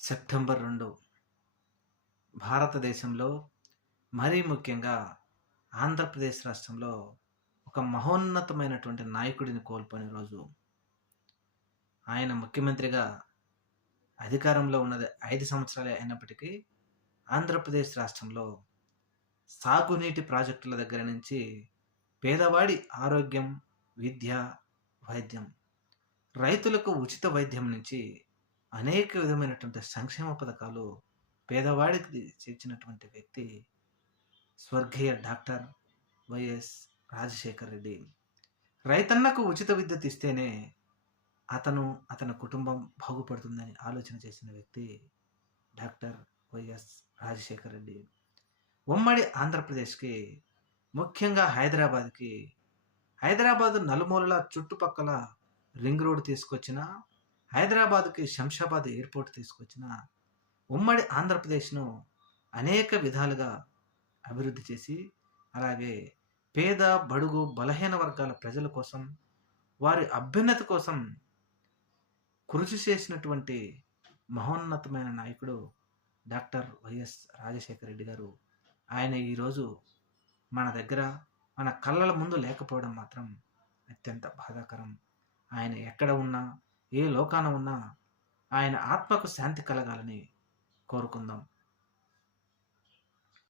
September 2 భారతదేశంలో మరీ ముఖ్యంగా ఆంధ్రప్రదేశ్ రాష్ట్రంలో ఒక మహోన్నతమైనటువంటి నాయకుడిని కోల్పోయిన రోజు. ఆయన ముఖ్యమంత్రిగా అధికారంలో ఉన్నది 5 సంవత్సరాలే అయినప్పటికీ ఆంధ్రప్రదేశ్ రాష్ట్రంలో సాగునీటి ప్రాజెక్టుల దగ్గర నుంచి పేదవాడి ఆరోగ్యం, విద్య, వైద్యం, రైతులకు ఉచిత వైద్యం నుంచి అనేక విధమైనటువంటి సంక్షేమ పథకాలు పేదవాడికి చేర్చినటువంటి వ్యక్తి స్వర్గీయ డాక్టర్ వైఎస్ రాజశేఖర రెడ్డి. రైతన్నకు ఉచిత విద్యుత్ ఇస్తేనే అతని కుటుంబం బాగుపడుతుందని ఆలోచన చేసిన వ్యక్తి డాక్టర్ వైఎస్ రాజశేఖర రెడ్డి. ఉమ్మడి ఆంధ్రప్రదేశ్కి, ముఖ్యంగా హైదరాబాద్ నలుమూలల చుట్టుపక్కల రింగ్ రోడ్ తీసుకొచ్చిన, హైదరాబాద్కి శంషాబాద్ ఎయిర్పోర్ట్ తీసుకొచ్చిన ఉమ్మడి ఆంధ్రప్రదేశ్ను అనేక విధాలుగా అభివృద్ధి చేసి, అలాగే పేద, బడుగు, బలహీన వర్గాల ప్రజల కోసం, వారి అభ్యున్నతి కోసం కృషి చేసినటువంటి మహోన్నతమైన నాయకుడు డాక్టర్ వైఎస్ రాజశేఖర రెడ్డి గారు. ఆయన ఈరోజు మన దగ్గర, మన కళ్ళల ముందు లేకపోవడం మాత్రం అత్యంత బాధాకరం. ఆయన ఎక్కడ ఉన్నా, ఏ లోకాన ఉన్నా ఆయన ఆత్మకు శాంతి కలగాలని కోరుకుందాం.